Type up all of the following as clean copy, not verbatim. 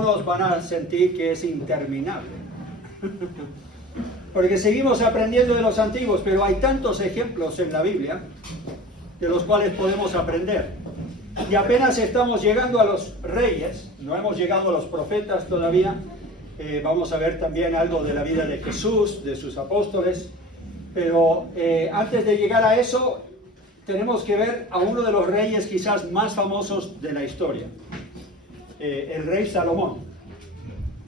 algunos van a sentir que es interminable. Porque seguimos aprendiendo de los antiguos, pero hay tantos ejemplos en la Biblia de los cuales podemos aprender. Y apenas estamos llegando a los reyes, no hemos llegado a los profetas todavía. Vamos a ver también algo de la vida de Jesús, de sus apóstoles. Pero antes de llegar a eso, tenemos que ver a uno de los reyes quizás más famosos de la historia, el rey Salomón.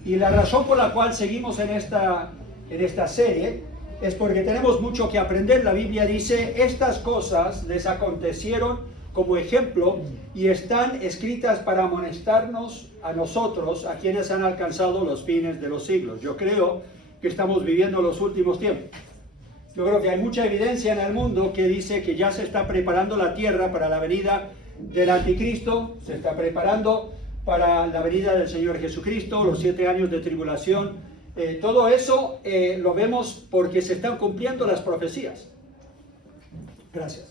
Y la razón por la cual seguimos en esta serie es porque tenemos mucho que aprender. La Biblia dice, estas cosas les acontecieron como ejemplo y están escritas para amonestarnos a nosotros, a quienes han alcanzado los fines de los siglos. Yo creo que estamos viviendo los últimos tiempos. Yo creo que hay mucha evidencia en el mundo que dice que ya se está preparando la tierra para la venida del anticristo, se está preparando para la venida del Señor Jesucristo, los 7 años de tribulación. Todo eso lo vemos porque se están cumpliendo las profecías. Gracias.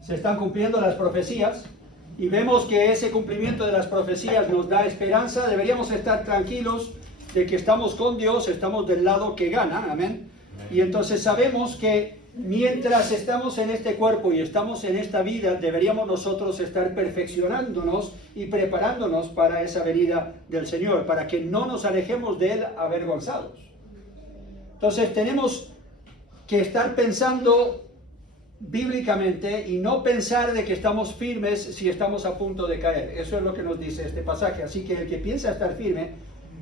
Se están cumpliendo las profecías y vemos que ese cumplimiento de las profecías nos da esperanza. Deberíamos estar tranquilos de que estamos con Dios, estamos del lado que gana, amén. Y entonces sabemos que mientras estamos en este cuerpo y estamos en esta vida, deberíamos nosotros estar perfeccionándonos y preparándonos para esa venida del Señor, para que no nos alejemos de Él avergonzados. Entonces tenemos que estar pensando bíblicamente y no pensar de que estamos firmes si estamos a punto de caer. Eso es lo que nos dice este pasaje. Así que el que piensa estar firme,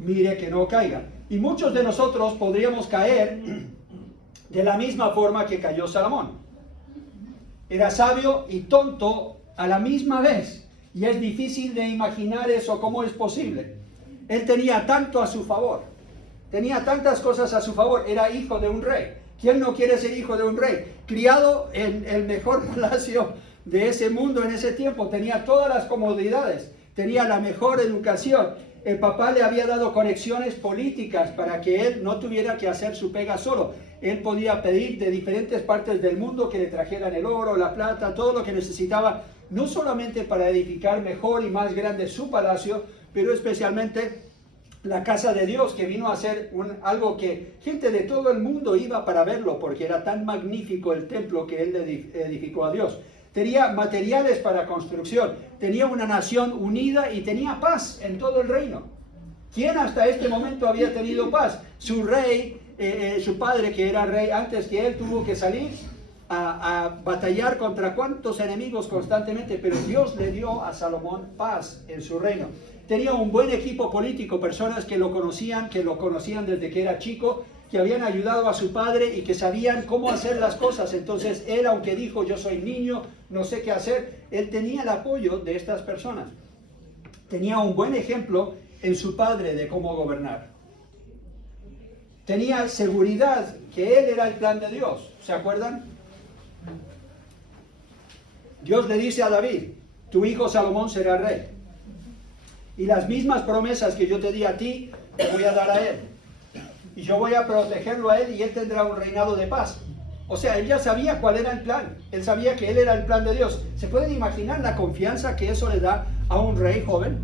mire que no caiga. Y muchos de nosotros podríamos caer de la misma forma que cayó Salomón. Era sabio y tonto a la misma vez. Y es difícil de imaginar eso, cómo es posible. Él tenía tanto a su favor. Tenía tantas cosas a su favor. Era hijo de un rey. ¿Quién no quiere ser hijo de un rey? Criado en el mejor palacio de ese mundo en ese tiempo. Tenía todas las comodidades. Tenía la mejor educación. El papá le había dado conexiones políticas para que él no tuviera que hacer su pega solo. Él podía pedir de diferentes partes del mundo que le trajeran el oro, la plata, todo lo que necesitaba, no solamente para edificar mejor y más grande su palacio, pero especialmente la casa de Dios, que vino a ser algo que gente de todo el mundo iba para verlo, porque era tan magnífico el templo que él edificó a Dios. Tenía materiales para construcción, tenía una nación unida y tenía paz en todo el reino. ¿Quién hasta este momento había tenido paz? Su rey, su padre, que era rey antes que él, tuvo que salir a batallar contra cuantos enemigos constantemente, pero Dios le dio a Salomón paz en su reino. Tenía un buen equipo político, personas que lo conocían desde que era chico, que habían ayudado a su padre y que sabían cómo hacer las cosas. Entonces él, aunque dijo yo soy niño, no sé qué hacer, él tenía el apoyo de estas personas. Tenía un buen ejemplo en su padre de cómo gobernar. Tenía seguridad que él era el plan de Dios. ¿Se acuerdan? Dios le dice a David, tu hijo Salomón será rey. Y las mismas promesas que yo te di a ti, te voy a dar a él. Y yo voy a protegerlo a él y él tendrá un reinado de paz. O sea, él ya sabía cuál era el plan. Él sabía que él era el plan de Dios. ¿Se pueden imaginar la confianza que eso le da a un rey joven?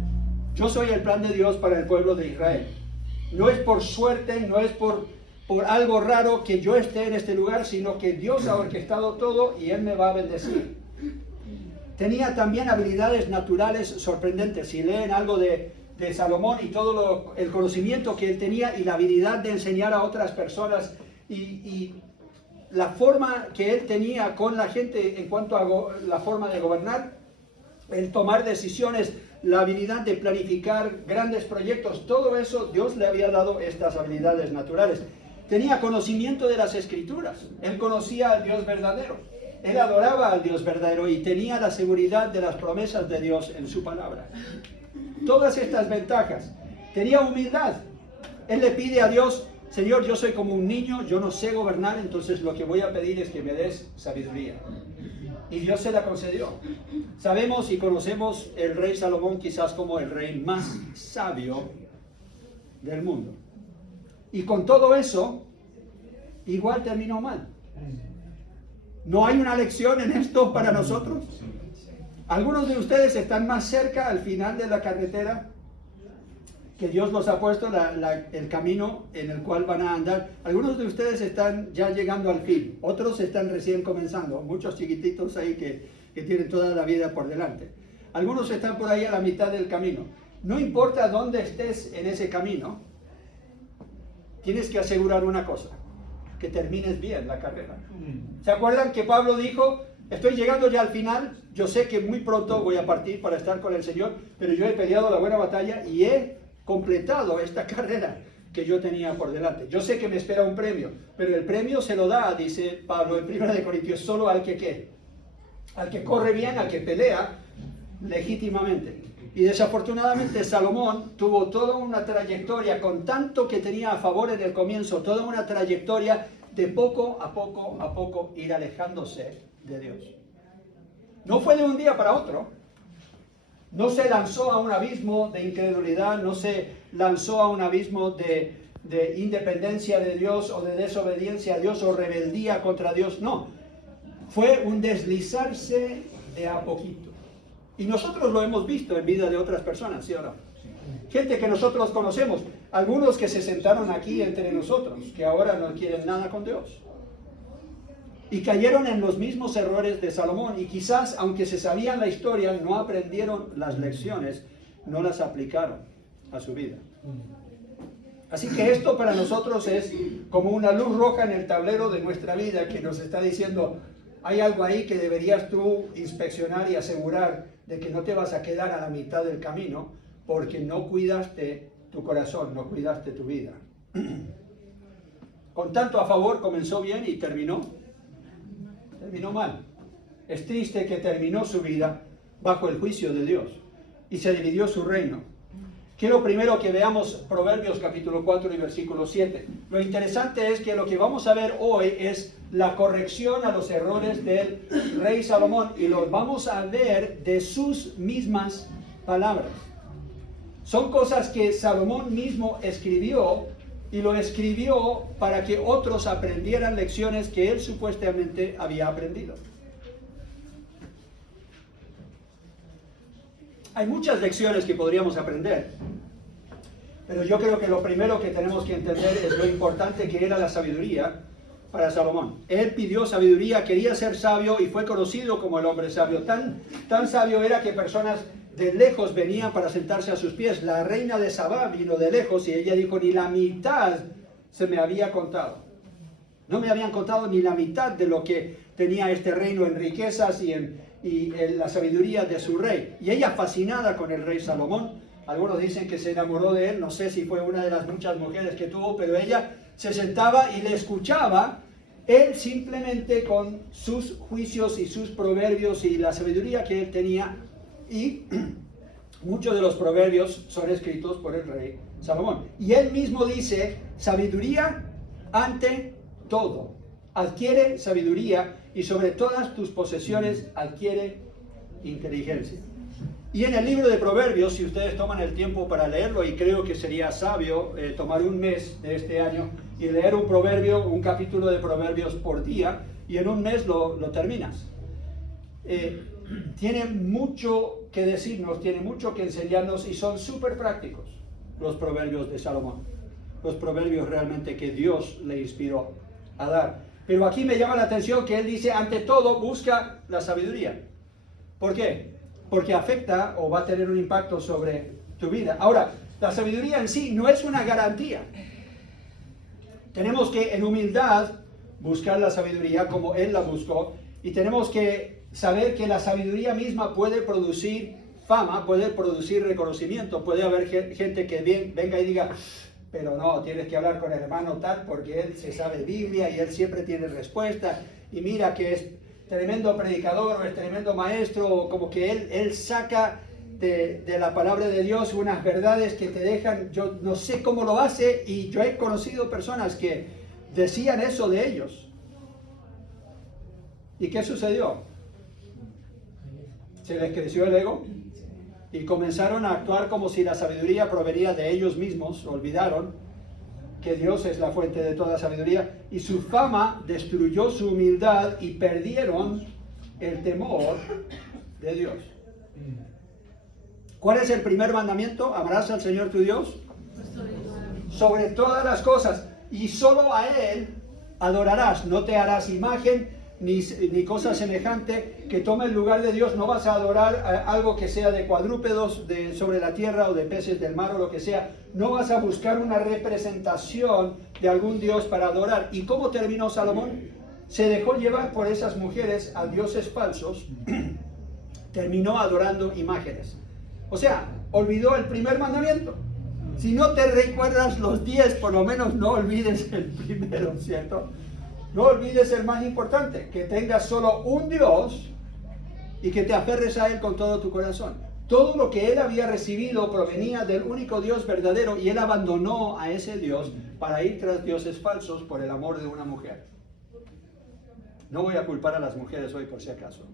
Yo soy el plan de Dios para el pueblo de Israel. No es por suerte, no es por algo raro que yo esté en este lugar, sino que Dios ha orquestado todo y Él me va a bendecir. Tenía también habilidades naturales sorprendentes. Si leen algo de Salomón y todo el conocimiento que él tenía y la habilidad de enseñar a otras personas y la forma que él tenía con la gente en cuanto a la forma de gobernar, el tomar decisiones, la habilidad de planificar grandes proyectos, todo eso Dios le había dado estas habilidades naturales. Tenía conocimiento de las Escrituras, él conocía al Dios verdadero, él adoraba al Dios verdadero y tenía la seguridad de las promesas de Dios en su palabra. Todas estas ventajas. Tenía humildad. Él le pide a Dios, Señor, yo soy como un niño, yo no sé gobernar, entonces lo que voy a pedir es que me des sabiduría. Y Dios se la concedió. Sabemos y conocemos el rey Salomón quizás como el rey más sabio del mundo. Y con todo eso, igual terminó mal. ¿No hay una lección en esto para nosotros? ¿Algunos de ustedes están más cerca al final de la carretera que Dios nos ha puesto el camino en el cual van a andar. Algunos de ustedes están ya llegando al fin, otros están recién comenzando, muchos chiquititos ahí que tienen toda la vida por delante. Algunos están por ahí a la mitad del camino. No importa dónde estés en ese camino, tienes que asegurar una cosa, que termines bien la carrera. ¿Se acuerdan que Pablo dijo, estoy llegando ya al final, yo sé que muy pronto voy a partir para estar con el Señor, pero yo he peleado la buena batalla y he completado esta carrera que yo tenía por delante. Yo sé que me espera un premio, pero el premio se lo da, dice Pablo en 1 Corintios, solo al que ¿qué? Al que corre bien, al que pelea legítimamente. Y desafortunadamente Salomón tuvo toda una trayectoria, con tanto que tenía a favor en el comienzo, toda una trayectoria de poco a poco ir alejándose de Dios. No fue de un día para otro. No se lanzó a un abismo de incredulidad, no se lanzó a un abismo de independencia de Dios o de desobediencia a Dios o rebeldía contra Dios. No, fue un deslizarse de a poquito. Y nosotros lo hemos visto en vida de otras personas, ¿sí o no? Gente que nosotros conocemos, algunos que se sentaron aquí entre nosotros, que ahora no quieren nada con Dios. Y cayeron en los mismos errores de Salomón, y quizás, aunque se sabían la historia, no aprendieron las lecciones, no las aplicaron a su vida. Así que esto para nosotros es como una luz roja en el tablero de nuestra vida que nos está diciendo, hay algo ahí que deberías tú inspeccionar y asegurar de que no te vas a quedar a la mitad del camino porque no cuidaste tu corazón, no cuidaste tu vida. Con tanto a favor comenzó bien y terminó mal. Es triste que terminó su vida bajo el juicio de Dios y se dividió su reino. Quiero primero que veamos Proverbios capítulo 4 y versículo 7. Lo interesante es que lo que vamos a ver hoy es la corrección a los errores del rey Salomón y los vamos a ver de sus mismas palabras. Son cosas que Salomón mismo escribió y lo escribió para que otros aprendieran lecciones que él supuestamente había aprendido. Hay muchas lecciones que podríamos aprender, pero yo creo que lo primero que tenemos que entender es lo importante que era la sabiduría para Salomón. Él pidió sabiduría, quería ser sabio y fue conocido como el hombre sabio. Tan sabio era que personas de lejos venían para sentarse a sus pies. La reina de Sabá vino de lejos y ella dijo, ni la mitad se me había contado. No me habían contado ni la mitad de lo que tenía este reino en riquezas y en la sabiduría de su rey. Y ella fascinada con el rey Salomón. Algunos dicen que se enamoró de él, no sé si fue una de las muchas mujeres que tuvo, pero ella se sentaba y le escuchaba, él simplemente con sus juicios y sus proverbios y la sabiduría que él tenía. Y muchos de los proverbios son escritos por el rey Salomón. Y él mismo dice, sabiduría ante todo. Adquiere sabiduría y sobre todas tus posesiones adquiere inteligencia. Y en el libro de Proverbios, si ustedes toman el tiempo para leerlo, y creo que sería sabio tomar un mes de este año y leer un proverbio, un capítulo de Proverbios por día, y en un mes lo terminas. Tiene mucho que decirnos, tiene mucho que enseñarnos y son súper prácticos los proverbios de Salomón. Los proverbios realmente que Dios le inspiró a dar. Pero aquí me llama la atención que él dice, ante todo, busca la sabiduría. ¿Por qué? Porque afecta o va a tener un impacto sobre tu vida. Ahora, la sabiduría en sí no es una garantía. Tenemos que en humildad buscar la sabiduría como él la buscó y tenemos que saber que la sabiduría misma puede producir fama, puede producir reconocimiento. Puede haber gente que venga y diga, pero no, tienes que hablar con el hermano tal porque él se sabe Biblia y él siempre tiene respuesta y mira que es tremendo predicador o es tremendo maestro, o como que él saca de la palabra de Dios unas verdades que te dejan, yo no sé cómo lo hace y yo he conocido personas que decían eso de ellos. ¿Y qué sucedió? Se les creció el ego y comenzaron a actuar como si la sabiduría provenía de ellos mismos, olvidaron que Dios es la fuente de toda sabiduría, y su fama destruyó su humildad y perdieron el temor de Dios. ¿Cuál es el primer mandamiento? ¿Amarás al Señor tu Dios? sobre todas las cosas, y solo a Él adorarás. No te harás imagen ni cosa semejante que tome el lugar de Dios. No vas a adorar algo que sea de cuadrúpedos sobre la tierra o de peces del mar o lo que sea. No vas a buscar una representación de algún Dios para adorar. ¿Y cómo terminó Salomón? Se dejó llevar por esas mujeres a dioses falsos. Terminó adorando imágenes. O sea, olvidó el primer mandamiento. Si no te recuerdas los 10, por lo menos no olvides el primero, ¿cierto? No olvides el más importante, que tengas solo un Dios y que te aferres a Él con todo tu corazón. Todo lo que él había recibido provenía del único Dios verdadero y él abandonó a ese Dios para ir tras dioses falsos por el amor de una mujer. No voy a culpar a las mujeres hoy por si acaso.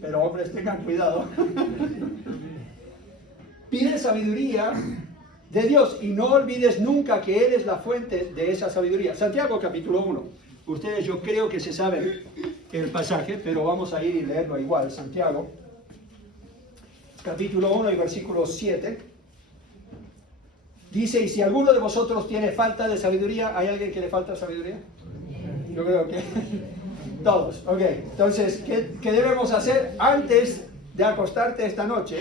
Pero hombres, tengan cuidado. Pide sabiduría de Dios y no olvides nunca que Él es la fuente de esa sabiduría. Santiago capítulo 1. Ustedes yo creo que se saben el pasaje, pero vamos a ir y leerlo igual. Santiago capítulo 1 y versículo 7. Dice, y si alguno de vosotros tiene falta de sabiduría, ¿hay alguien que le falta sabiduría? Yo creo que todos. Ok, entonces, ¿qué debemos hacer? Antes de acostarte esta noche,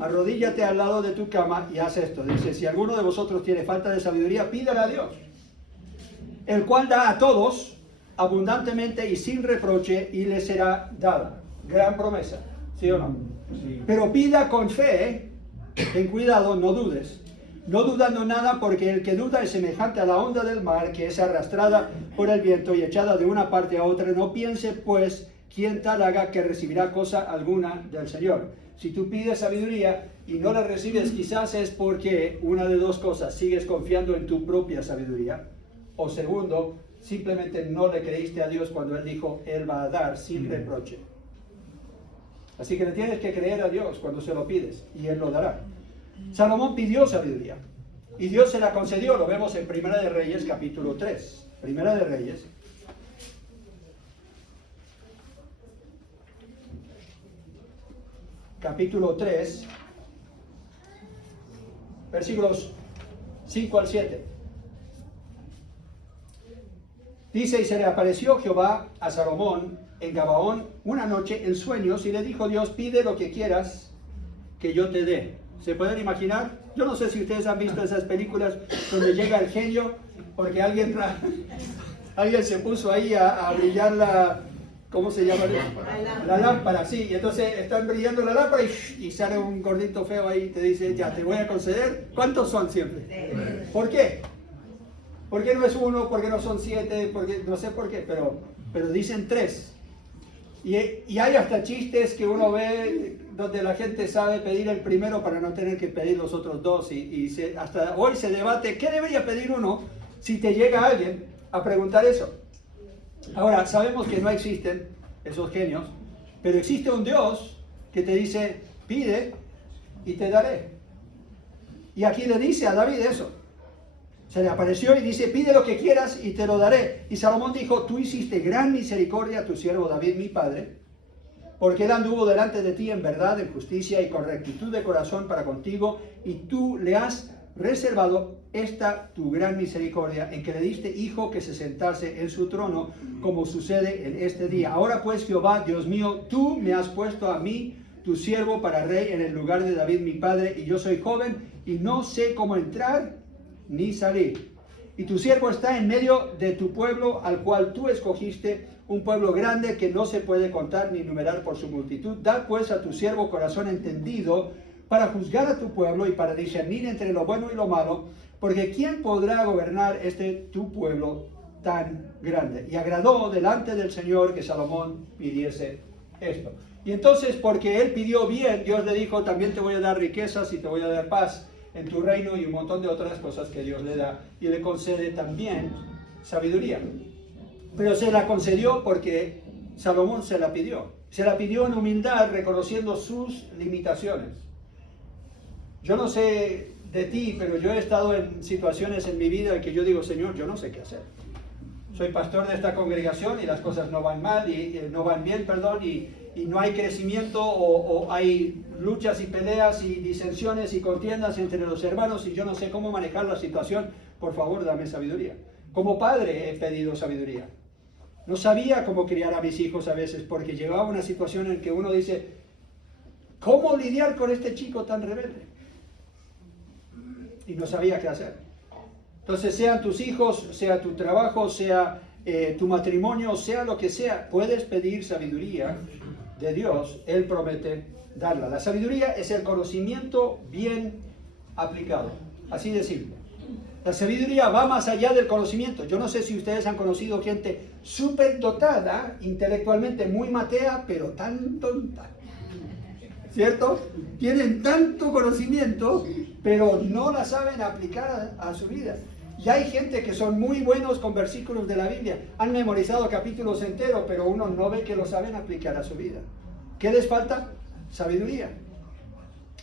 arrodíllate al lado de tu cama y haz esto. Dice, si alguno de vosotros tiene falta de sabiduría, pídale a Dios, el cual da a todos abundantemente y sin reproche, y le será dada. Gran promesa, ¿sí o no? Sí. Pero pida con fe, ten cuidado, no dudes. No dudando nada, porque el que duda es semejante a la onda del mar, que es arrastrada por el viento y echada de una parte a otra. No piense, pues, quien tal haga que recibirá cosa alguna del Señor. Si tú pides sabiduría y no la recibes, quizás es porque una de dos cosas: sigues confiando en tu propia sabiduría, o segundo, simplemente no le creíste a Dios cuando Él dijo, Él va a dar sin reproche. Así que le tienes que creer a Dios cuando se lo pides, y Él lo dará. Salomón pidió sabiduría y Dios se la concedió. Lo vemos en Primera de Reyes capítulo 3. Primera de Reyes capítulo 3, versículos 5 al 7. Dice, y se le apareció Jehová a Salomón en Gabaón una noche en sueños, y le dijo Dios, pide lo que quieras que yo te dé. ¿Se pueden imaginar? Yo no sé si ustedes han visto esas películas donde llega el genio porque alguien se puso ahí a brillar la... ¿Cómo se llama? La lámpara, sí. Y entonces están brillando la lámpara y sale un gordito feo ahí y te dice, ya, te voy a conceder. ¿Cuántos son siempre? ¿Por qué? ¿Por qué no es uno? ¿Por qué no son 7? Porque, no sé por qué, pero dicen 3. Y hay hasta chistes que uno ve donde la gente sabe pedir el primero para no tener que pedir los otros 2. Hasta hoy se debate, ¿qué debería pedir uno si te llega alguien a preguntar eso? Ahora, sabemos que no existen esos genios, pero existe un Dios que te dice, pide y te daré. Y aquí le dice a David eso. Se le apareció y dice, pide lo que quieras y te lo daré. Y Salomón dijo, tú hiciste gran misericordia a tu siervo David, mi padre, porque él anduvo delante de ti en verdad, en justicia y con rectitud de corazón para contigo, y tú le has reservado esta tu gran misericordia, en que le diste hijo que se sentase en su trono, como sucede en este día. Ahora pues, Jehová, Dios mío, tú me has puesto a mí, tu siervo, para rey en el lugar de David, mi padre, y yo soy joven, y no sé cómo entrar ni salir. Y tu siervo está en medio de tu pueblo, al cual tú escogiste, un pueblo grande que no se puede contar ni numerar por su multitud. Da pues a tu siervo corazón entendido para juzgar a tu pueblo y para discernir entre lo bueno y lo malo, porque ¿quién podrá gobernar tu pueblo tan grande? Y agradó delante del Señor que Salomón pidiese esto. Y entonces, porque él pidió bien, Dios le dijo, también te voy a dar riquezas y te voy a dar paz en tu reino, y un montón de otras cosas que Dios le da, y le concede también sabiduría. Pero se la concedió porque Salomón se la pidió en humildad, reconociendo sus limitaciones. Yo no sé de ti, pero yo he estado en situaciones en mi vida en que yo digo, Señor, yo no sé qué hacer. soy pastor de esta congregación y las cosas no van mal, no van bien, perdón, y no hay crecimiento o hay luchas y peleas y disensiones y contiendas entre los hermanos y yo no sé cómo manejar la situación, por favor dame sabiduría. Como padre he pedido sabiduría. No sabía cómo criar a mis hijos a veces porque llegaba una situación en que uno dice, ¿cómo lidiar con este chico tan rebelde? Y no sabía qué hacer. Entonces, sean tus hijos, sea tu trabajo, sea tu matrimonio, sea lo que sea, puedes pedir sabiduría de Dios. Él promete darla. La sabiduría es el conocimiento bien aplicado. Así de simple. La sabiduría va más allá del conocimiento. Yo no sé si ustedes han conocido gente súper dotada, intelectualmente muy matea, pero tan tonta. ¿Cierto? Tienen tanto conocimiento, pero no la saben aplicar a su vida. Y hay gente que son muy buenos con versículos de la Biblia. Han memorizado capítulos enteros, pero uno no ve que lo saben aplicar a su vida. ¿Qué les falta? Sabiduría.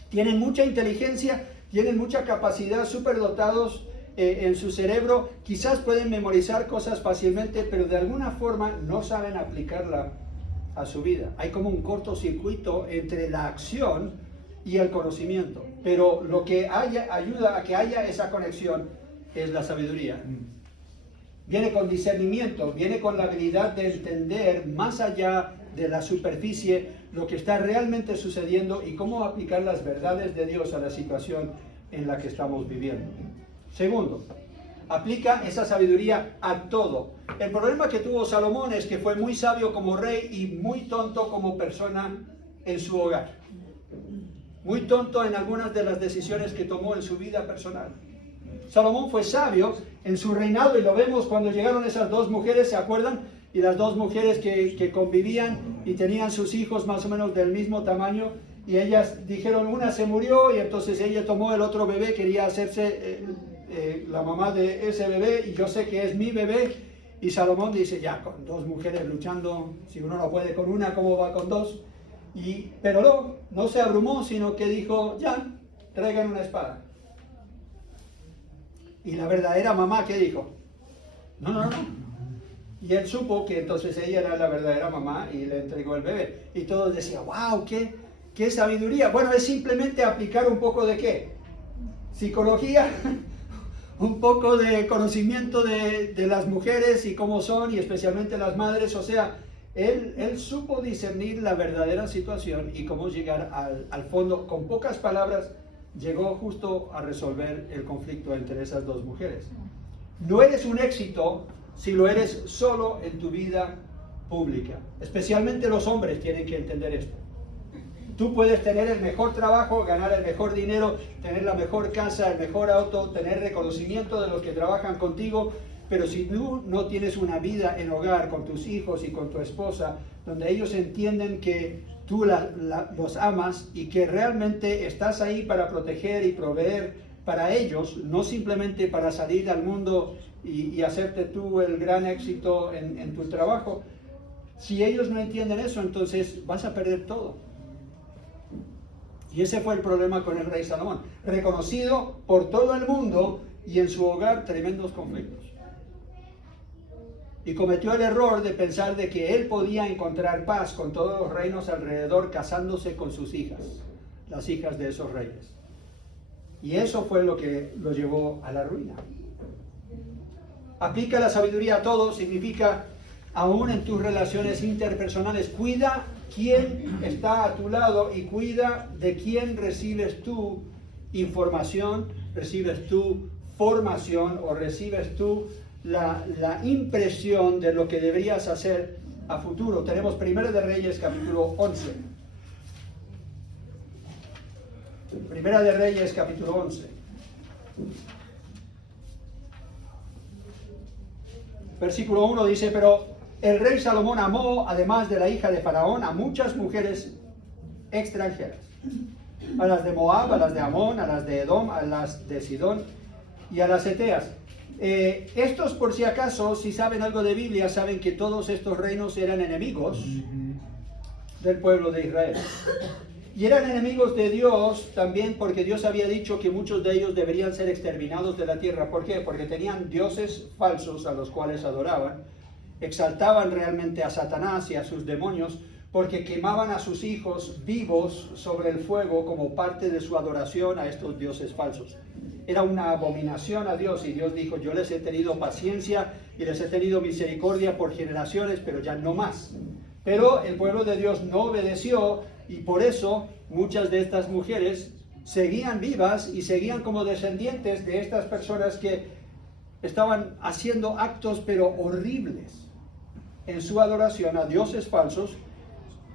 Tienen mucha inteligencia, tienen mucha capacidad, superdotados en su cerebro. Quizás pueden memorizar cosas fácilmente, pero de alguna forma no saben aplicarla a su vida. Hay como un cortocircuito entre la acción y el conocimiento. Pero lo que ayuda a que haya esa conexión es la sabiduría. Viene con discernimiento, viene con la habilidad de entender más allá de la superficie lo que está realmente sucediendo y cómo aplicar las verdades de Dios a la situación en la que estamos viviendo. Segundo, aplica esa sabiduría a todo. El problema que tuvo Salomón es que fue muy sabio como rey y muy tonto como persona en su hogar. Muy tonto en algunas de las decisiones que tomó en su vida personal. Salomón fue sabio en su reinado y lo vemos cuando llegaron esas dos mujeres, ¿se acuerdan? Y las dos mujeres que convivían y tenían sus hijos más o menos del mismo tamaño y ellas dijeron, una se murió y entonces ella tomó el otro bebé, quería hacerse la mamá de ese bebé y yo sé que es mi bebé. Y Salomón dice, ya, con dos mujeres luchando, si uno no puede con una, ¿cómo va con dos? Pero no se abrumó, sino que dijo, ya, traigan una espada. Y la verdadera mamá, ¿qué dijo? No. Y él supo que entonces ella era la verdadera mamá y le entregó el bebé. Y todos decían, wow, qué sabiduría. Bueno, es simplemente aplicar un poco de ¿qué? Psicología, un poco de conocimiento de las mujeres y cómo son, y especialmente las madres. O sea, él supo discernir la verdadera situación y cómo llegar al fondo. Con pocas palabras, llegó justo a resolver el conflicto entre esas dos mujeres. No eres un éxito si lo eres solo en tu vida pública. Especialmente los hombres tienen que entender esto. Tú puedes tener el mejor trabajo, ganar el mejor dinero, tener la mejor casa, el mejor auto, tener reconocimiento de los que trabajan contigo, pero si tú no tienes una vida en hogar con tus hijos y con tu esposa, donde ellos entienden que tú los amas y que realmente estás ahí para proteger y proveer para ellos, no simplemente para salir al mundo y hacerte tú el gran éxito en tu trabajo. Si ellos no entienden eso, entonces vas a perder todo. Y ese fue el problema con el rey Salomón. Reconocido por todo el mundo y en su hogar tremendos conflictos. Y cometió el error de pensar de que él podía encontrar paz con todos los reinos alrededor casándose con sus hijas, las hijas de esos reyes. Y eso fue lo que lo llevó a la ruina. Aplica la sabiduría a todo, significa aún en tus relaciones interpersonales, cuida quién está a tu lado y cuida de quién recibes tu información, recibes tu formación o recibes tú la impresión de lo que deberías hacer a futuro. Tenemos Primera de Reyes capítulo 11. Primera de Reyes capítulo 11. Versículo 1 dice, pero el rey Salomón amó, además de la hija de Faraón, a muchas mujeres extranjeras. A las de Moab, a las de Amón, a las de Edom, a las de Sidón y a las Eteas. Estos, por si acaso, si saben algo de Biblia, saben que todos estos reinos eran enemigos del pueblo de Israel. Y eran enemigos de Dios también porque Dios había dicho que muchos de ellos deberían ser exterminados de la tierra. ¿Por qué? Porque tenían dioses falsos a los cuales adoraban, exaltaban realmente a Satanás y a sus demonios, porque quemaban a sus hijos vivos sobre el fuego como parte de su adoración a estos dioses falsos. Era una abominación a Dios, y Dios dijo: yo les he tenido paciencia y les he tenido misericordia por generaciones, pero ya no más. Pero el pueblo de Dios no obedeció, y por eso muchas de estas mujeres seguían vivas y seguían como descendientes de estas personas que estaban haciendo actos pero horribles en su adoración a dioses falsos.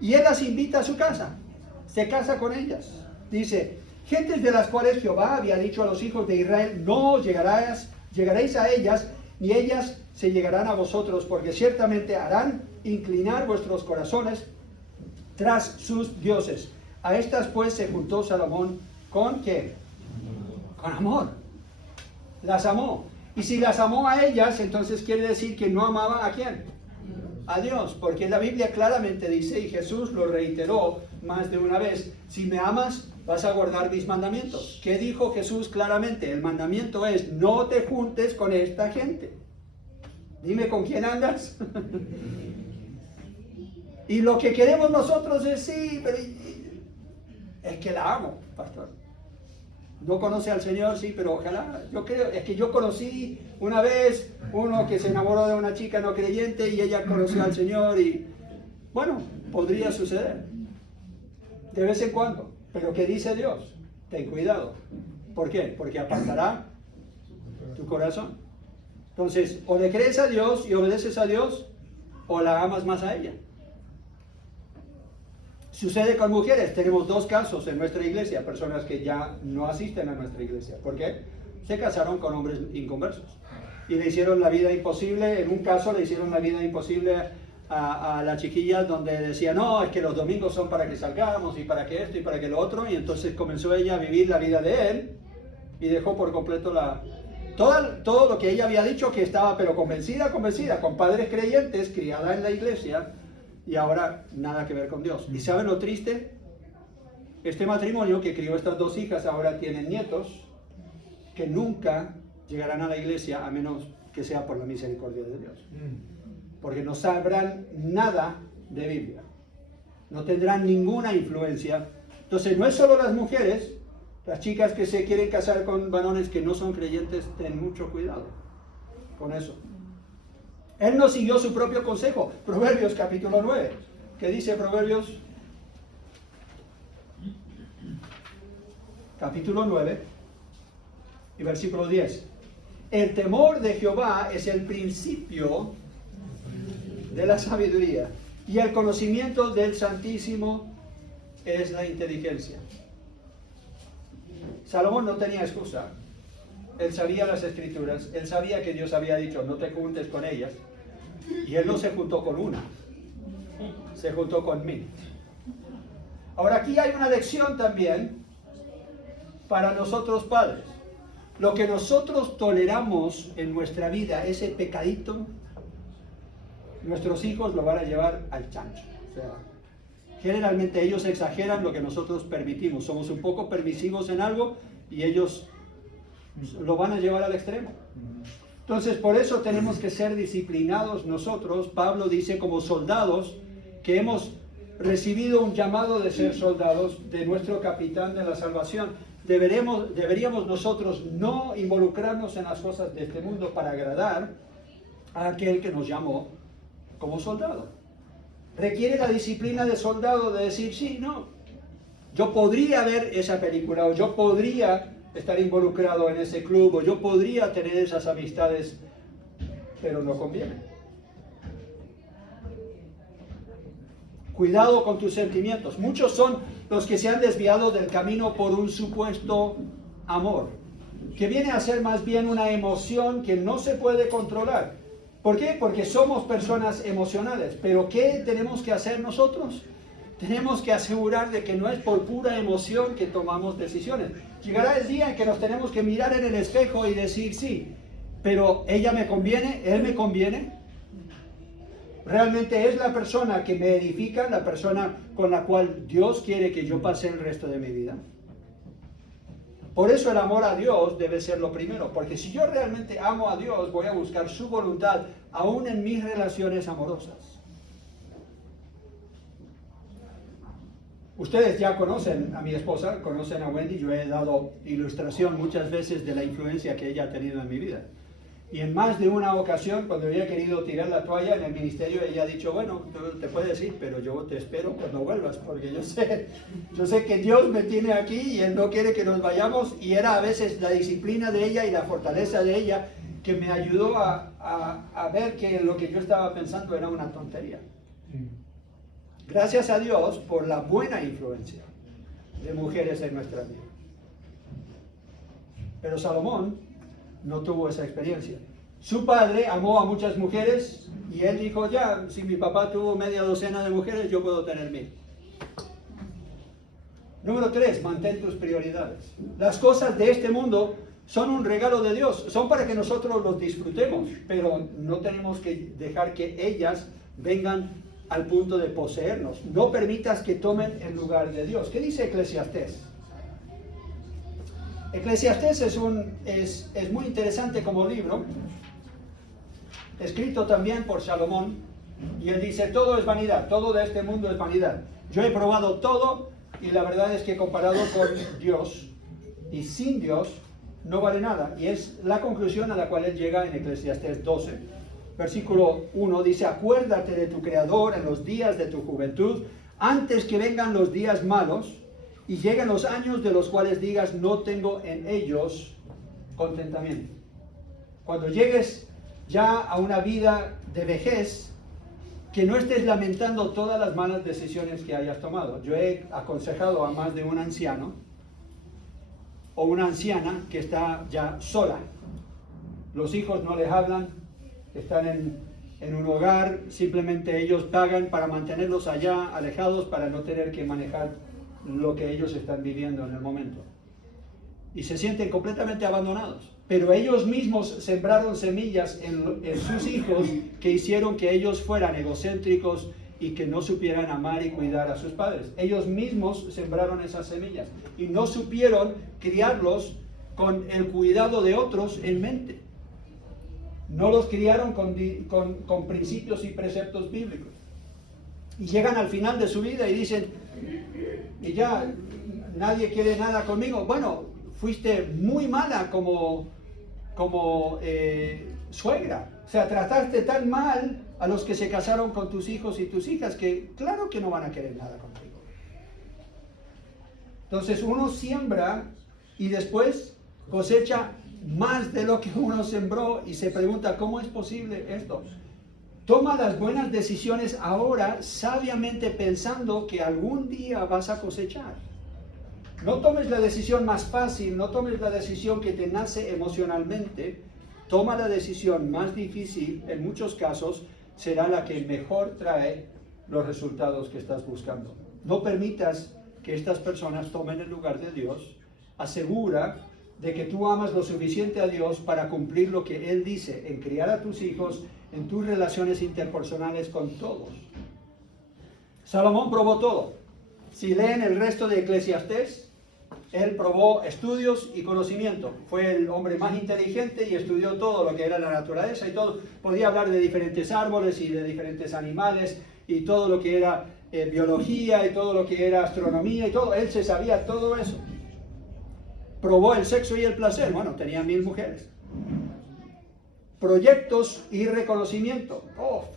Y él las invita a su casa, se casa con ellas. Dice: gentes de las cuales Jehová había dicho a los hijos de Israel: no llegaréis a ellas, ni ellas se llegarán a vosotros, porque ciertamente harán inclinar vuestros corazones tras sus dioses. A estas pues se juntó Salomón ¿con qué? Con amor. Las amó. Y si las amó a ellas, entonces quiere decir que no amaba ¿a quién? A Dios, porque la Biblia claramente dice, y Jesús lo reiteró más de una vez: si me amas, vas a guardar mis mandamientos. ¿Qué dijo Jesús claramente? El mandamiento es: no te juntes con esta gente. Dime con quién andas. Y lo que queremos nosotros es: sí, pero es que la amo, pastor. No conoce al Señor, sí, pero ojalá. Yo creo, es que yo conocí una vez uno que se enamoró de una chica no creyente y ella conoció al Señor, y bueno, podría suceder de vez en cuando. Pero ¿qué dice Dios? Ten cuidado. ¿Por qué? Porque apartará tu corazón. Entonces, o le crees a Dios y obedeces a Dios, o la amas más a ella. Sucede con mujeres. Tenemos dos casos en nuestra iglesia, personas que ya no asisten a nuestra iglesia. ¿Por qué? Se casaron con hombres inconversos y le hicieron la vida imposible. En un caso le hicieron la vida imposible a la chiquilla, donde decía: no, es que los domingos son para que salgamos y para que esto y para que lo otro. Y entonces comenzó ella a vivir la vida de él y dejó por completo todo lo que ella había dicho, que estaba pero convencida, con padres creyentes, criada en la iglesia. Y ahora nada que ver con Dios. ¿Y saben lo triste? Este matrimonio que crió estas dos hijas ahora tienen nietos que nunca llegarán a la iglesia, a menos que sea por la misericordia de Dios. Porque no sabrán nada de Biblia. No tendrán ninguna influencia. Entonces no es solo las mujeres, las chicas que se quieren casar con varones que no son creyentes, ten mucho cuidado con eso. Él no siguió su propio consejo. Proverbios capítulo 9. ¿Qué dice Proverbios? Capítulo 9 y versículo 10. El temor de Jehová es el principio de la sabiduría, y el conocimiento del Santísimo es la inteligencia. Salomón no tenía excusa. Él sabía las escrituras, él sabía que Dios había dicho: no te juntes con ellas, y él no se juntó con una, se juntó con 1000. Ahora aquí hay una lección también para nosotros padres. Lo que nosotros toleramos en nuestra vida, ese pecadito, nuestros hijos lo van a llevar al chancho. O sea, generalmente ellos exageran lo que nosotros permitimos. Somos un poco permisivos en algo y ellos lo van a llevar al extremo. Entonces, por eso tenemos que ser disciplinados nosotros. Pablo dice, como soldados, que hemos recibido un llamado de ser soldados de nuestro capitán de la salvación. Deberíamos nosotros no involucrarnos en las cosas de este mundo para agradar a aquel que nos llamó como soldado. Requiere la disciplina de soldado de decir: sí, no, yo podría ver esa película, o yo podría estar involucrado en ese club, o yo podría tener esas amistades, pero no conviene. Cuidado con tus sentimientos. Muchos son los que se han desviado del camino por un supuesto amor, que viene a ser más bien una emoción que no se puede controlar. ¿Por qué? Porque somos personas emocionales. Pero ¿qué tenemos que hacer nosotros? Tenemos que asegurar de que no es por pura emoción que tomamos decisiones. Llegará el día en que nos tenemos que mirar en el espejo y decir: sí, pero ella me conviene, él me conviene. ¿Realmente es la persona que me edifica, la persona con la cual Dios quiere que yo pase el resto de mi vida? Por eso el amor a Dios debe ser lo primero, porque si yo realmente amo a Dios, voy a buscar su voluntad, aún en mis relaciones amorosas. Ustedes ya conocen a mi esposa, conocen a Wendy, yo he dado ilustración muchas veces de la influencia que ella ha tenido en mi vida. Y en más de una ocasión, cuando yo he querido tirar la toalla en el ministerio, ella ha dicho, bueno, tú te puedes ir, pero yo te espero cuando vuelvas, porque yo sé que Dios me tiene aquí y Él no quiere que nos vayamos. Y era a veces la disciplina de ella y la fortaleza de ella que me ayudó a ver que lo que yo estaba pensando era una tontería. Gracias a Dios por la buena influencia de mujeres en nuestra vida. Pero Salomón no tuvo esa experiencia. Su padre amó a muchas mujeres y él dijo, ya, si mi papá tuvo media docena de mujeres, yo puedo tener 1000. Número 3, mantén tus prioridades. Las cosas de este mundo son un regalo de Dios, son para que nosotros los disfrutemos, pero no tenemos que dejar que ellas vengan al punto de poseernos. No permitas que tomen el lugar de Dios. ¿Qué dice Eclesiastés? Eclesiastés es muy interesante como libro, escrito también por Salomón, y él dice, todo es vanidad, todo de este mundo es vanidad. Yo he probado todo, y la verdad es que comparado con Dios, y sin Dios, no vale nada. Y es la conclusión a la cual él llega en Eclesiastés 12. Versículo 1 dice, acuérdate de tu Creador en los días de tu juventud, antes que vengan los días malos, y lleguen los años de los cuales digas, no tengo en ellos contentamiento. Cuando llegues ya a una vida de vejez, que no estés lamentando todas las malas decisiones que hayas tomado. Yo he aconsejado a más de un anciano o una anciana que está ya sola. Los hijos no les hablan, están en un hogar, simplemente ellos pagan para mantenerlos allá alejados para no tener que manejar lo que ellos están viviendo en el momento. Y se sienten completamente abandonados. Pero ellos mismos sembraron semillas en sus hijos que hicieron que ellos fueran egocéntricos y que no supieran amar y cuidar a sus padres. Ellos mismos sembraron esas semillas y no supieron criarlos con el cuidado de otros en mente. No los criaron con principios y preceptos bíblicos. Y llegan al final de su vida y dicen, y ya nadie quiere nada conmigo. Bueno, fuiste muy mala como suegra. O sea, trataste tan mal a los que se casaron con tus hijos y tus hijas que claro que no van a querer nada contigo. Entonces uno siembra y después cosecha más de lo que uno sembró y se pregunta, ¿cómo es posible esto? Toma las buenas decisiones ahora, sabiamente pensando que algún día vas a cosechar. No tomes la decisión más fácil, no tomes la decisión que te nace emocionalmente. Toma la decisión más difícil, en muchos casos, será la que mejor trae los resultados que estás buscando. No permitas que estas personas tomen el lugar de Dios. Asegura de que tú amas lo suficiente a Dios para cumplir lo que Él dice, en criar a tus hijos, en tus relaciones interpersonales con todos. Salomón probó todo. Si leen el resto de Eclesiastés, él probó estudios y conocimiento. Fue el hombre más inteligente y estudió todo lo que era la naturaleza y todo. Podía hablar de diferentes árboles y de diferentes animales y todo lo que era biología y todo lo que era astronomía y todo. Él se sabía todo eso. Probó el sexo y el placer. Bueno, tenía 1000 mujeres. Proyectos y reconocimiento.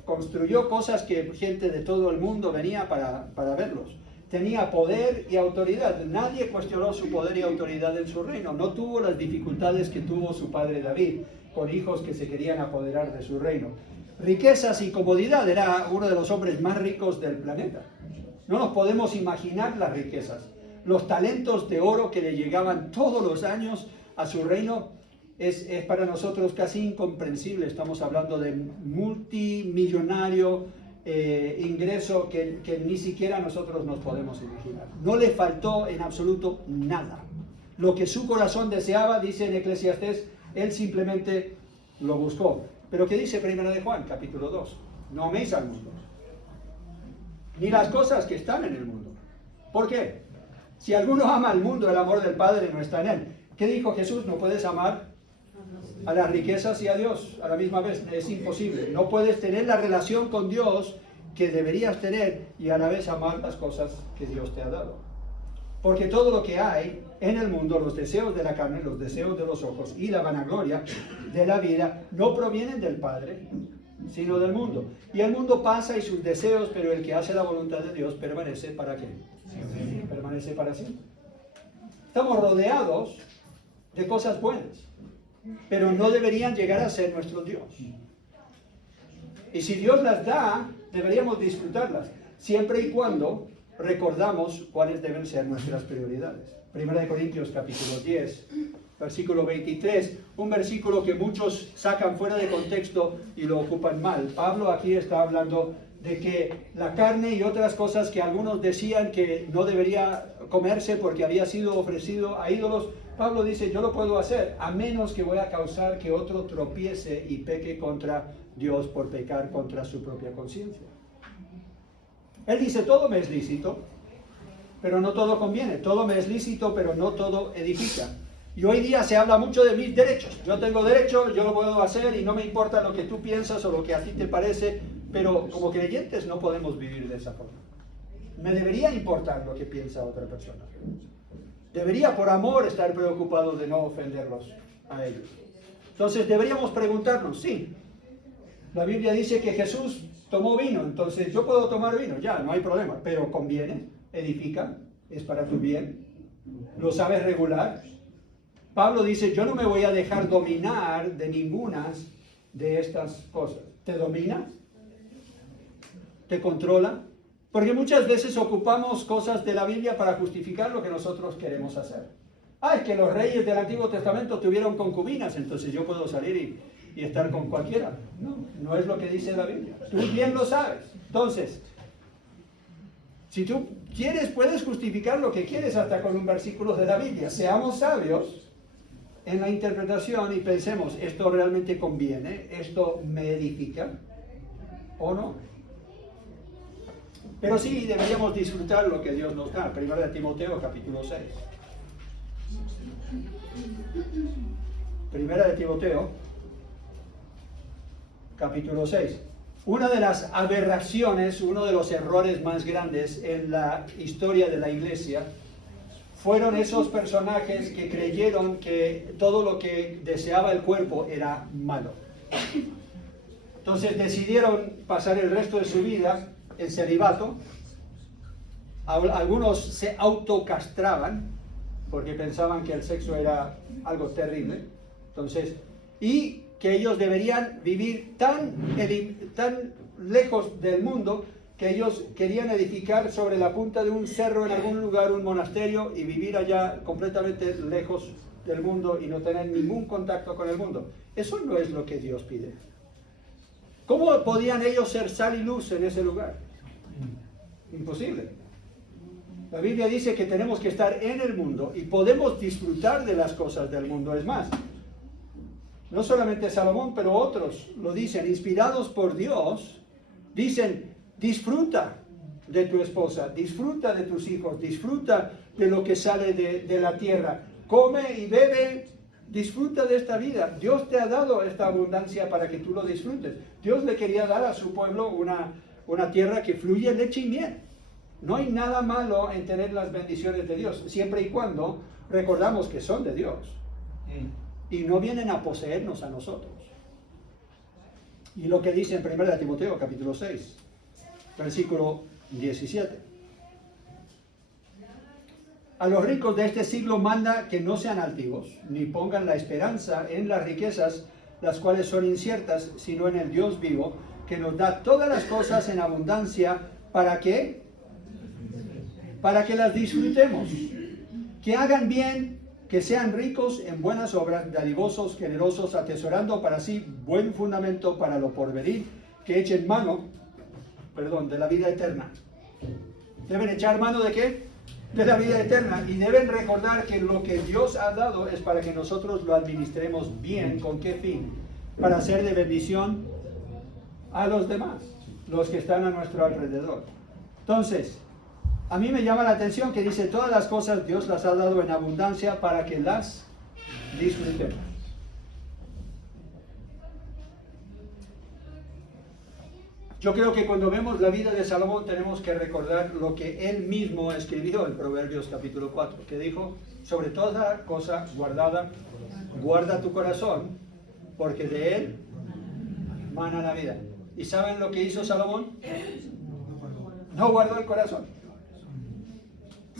Construyó cosas que gente de todo el mundo venía para verlos. Tenía poder y autoridad. Nadie cuestionó su poder y autoridad en su reino. No tuvo las dificultades que tuvo su padre David, con hijos que se querían apoderar de su reino. Riquezas y comodidad. Era uno de los hombres más ricos del planeta. No nos podemos imaginar las riquezas. Los talentos de oro que le llegaban todos los años a su reino es para nosotros casi incomprensible. Estamos hablando de multimillonario ingreso que ni siquiera nosotros nos podemos imaginar. No le faltó en absoluto nada. Lo que su corazón deseaba, dice en Eclesiastés, él simplemente lo buscó. Pero ¿qué dice 1 de Juan, capítulo 2? No améis al mundo, ni las cosas que están en el mundo. ¿Por qué? Si alguno ama al mundo, el amor del Padre no está en él. ¿Qué dijo Jesús? No puedes amar a las riquezas y a Dios a la misma vez. Es imposible. No puedes tener la relación con Dios que deberías tener y a la vez amar las cosas que Dios te ha dado. Porque todo lo que hay en el mundo, los deseos de la carne, los deseos de los ojos y la vanagloria de la vida, no provienen del Padre, sino del mundo. Y el mundo pasa y sus deseos, pero el que hace la voluntad de Dios permanece ¿para qué? Sí. Permanece para siempre. Estamos rodeados de cosas buenas, pero no deberían llegar a ser nuestro Dios. Y si Dios las da, deberíamos disfrutarlas, siempre y cuando recordamos cuáles deben ser nuestras prioridades. Primera de Corintios capítulo 10, versículo 23, un versículo que muchos sacan fuera de contexto y lo ocupan mal. Pablo aquí está hablando de que la carne y otras cosas que algunos decían que no debería comerse porque había sido ofrecido a ídolos, Pablo dice, yo lo puedo hacer, a menos que voy a causar que otro tropiece y peque contra Dios por pecar contra su propia conciencia. Él dice, todo me es lícito, pero no todo conviene. Todo me es lícito, pero no todo edifica. Y hoy día se habla mucho de mis derechos. Yo tengo derecho, yo lo puedo hacer y no me importa lo que tú piensas o lo que a ti te parece, pero como creyentes no podemos vivir de esa forma. Me debería importar lo que piensa otra persona. Debería, por amor, estar preocupado de no ofenderlos a ellos. Entonces deberíamos preguntarnos, sí, la Biblia dice que Jesús tomó vino, entonces yo puedo tomar vino, ya, no hay problema, pero conviene, edifica, es para tu bien, lo sabes regular. Pablo dice, yo no me voy a dejar dominar de ninguna de estas cosas. ¿Te domina? ¿Te controla? Porque muchas veces ocupamos cosas de la Biblia para justificar lo que nosotros queremos hacer. Es que los reyes del Antiguo Testamento tuvieron concubinas, entonces yo puedo salir y estar con cualquiera. No, no es lo que dice la Biblia. Tú bien lo sabes. Entonces, si tú quieres, puedes justificar lo que quieres hasta con un versículo de la Biblia. Seamos sabios en la interpretación y pensemos, ¿esto realmente conviene? ¿Esto me edifica? ¿O no? Pero sí deberíamos disfrutar lo que Dios nos da. Primera de Timoteo, capítulo 6. Primera de Timoteo, capítulo 6. Una de las aberraciones, uno de los errores más grandes en la historia de la iglesia, fueron esos personajes que creyeron que todo lo que deseaba el cuerpo era malo. Entonces decidieron pasar el resto de su vida en celibato. Algunos se autocastraban porque pensaban que el sexo era algo terrible. Entonces, y que ellos deberían vivir tan lejos del mundo que ellos querían edificar sobre la punta de un cerro en algún lugar, un monasterio, y vivir allá completamente lejos del mundo y no tener ningún contacto con el mundo. Eso no es lo que Dios pide. ¿Cómo podían ellos ser sal y luz en ese lugar? Imposible. La Biblia dice que tenemos que estar en el mundo y podemos disfrutar de las cosas del mundo. Es más, no solamente Salomón, pero otros lo dicen, inspirados por Dios, dicen, disfruta de tu esposa, disfruta de tus hijos, disfruta de lo que sale de la tierra, come y bebe, disfruta de esta vida. Dios te ha dado esta abundancia para que tú lo disfrutes. Dios le quería dar a su pueblo una tierra que fluye leche y miel. No hay nada malo en tener las bendiciones de Dios, siempre y cuando recordamos que son de Dios y no vienen a poseernos a nosotros. Y lo que dice en 1 Timoteo capítulo 6, versículo 17. A los ricos de este siglo manda que no sean altivos, ni pongan la esperanza en las riquezas, las cuales son inciertas, sino en el Dios vivo, que nos da todas las cosas en abundancia. ¿Para qué? Para que las disfrutemos, que hagan bien, que sean ricos en buenas obras, dadivosos, generosos, atesorando para sí buen fundamento para lo porvenir, que echen mano, de la vida eterna. ¿Deben echar mano de qué? De la vida eterna, y deben recordar que lo que Dios ha dado es para que nosotros lo administremos bien. ¿Con qué fin? Para ser de bendición a los demás. los que están a nuestro alrededor. Entonces, a mí me llama la atención que dice, todas las cosas Dios las ha dado en abundancia para que las disfrutemos. Yo creo que cuando vemos la vida de Salomón tenemos que recordar lo que él mismo escribió en Proverbios capítulo 4, que dijo, sobre toda cosa guardada, guarda tu corazón, porque de él mana la vida. ¿Y saben lo que hizo Salomón? No guardó el corazón.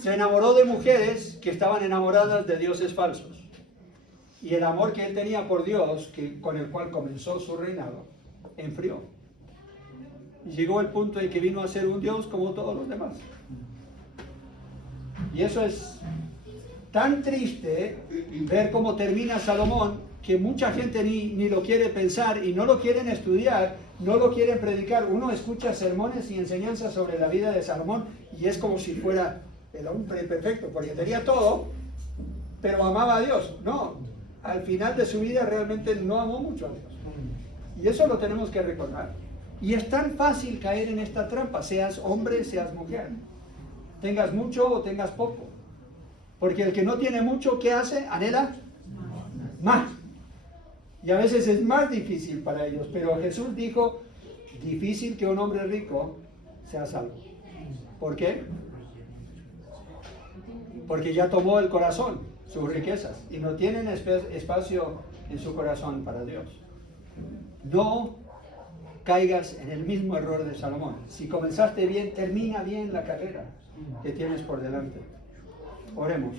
Se enamoró de mujeres que estaban enamoradas de dioses falsos. Y el amor que él tenía por Dios, con el cual comenzó su reinado, enfrió. Y llegó el punto en que vino a ser un Dios como todos los demás. Y eso es tan triste ver cómo termina Salomón, que mucha gente ni lo quiere pensar y no lo quieren estudiar, no lo quieren predicar. Uno escucha sermones y enseñanzas sobre la vida de Salomón y es como si fuera el hombre perfecto, porque tenía todo, pero amaba a Dios. No, al final de su vida realmente no amó mucho a Dios. Y eso lo tenemos que recordar. Y es tan fácil caer en esta trampa, seas hombre, seas mujer. Tengas mucho o tengas poco. Porque el que no tiene mucho, ¿qué hace? Anhela más. Y a veces es más difícil para ellos. Pero Jesús dijo, difícil que un hombre rico sea salvo. ¿Por qué? Porque ya tomó el corazón, sus riquezas, y no tienen espacio en su corazón para Dios. No caigas en el mismo error de Salomón. Si comenzaste bien, termina bien la carrera que tienes por delante. Oremos.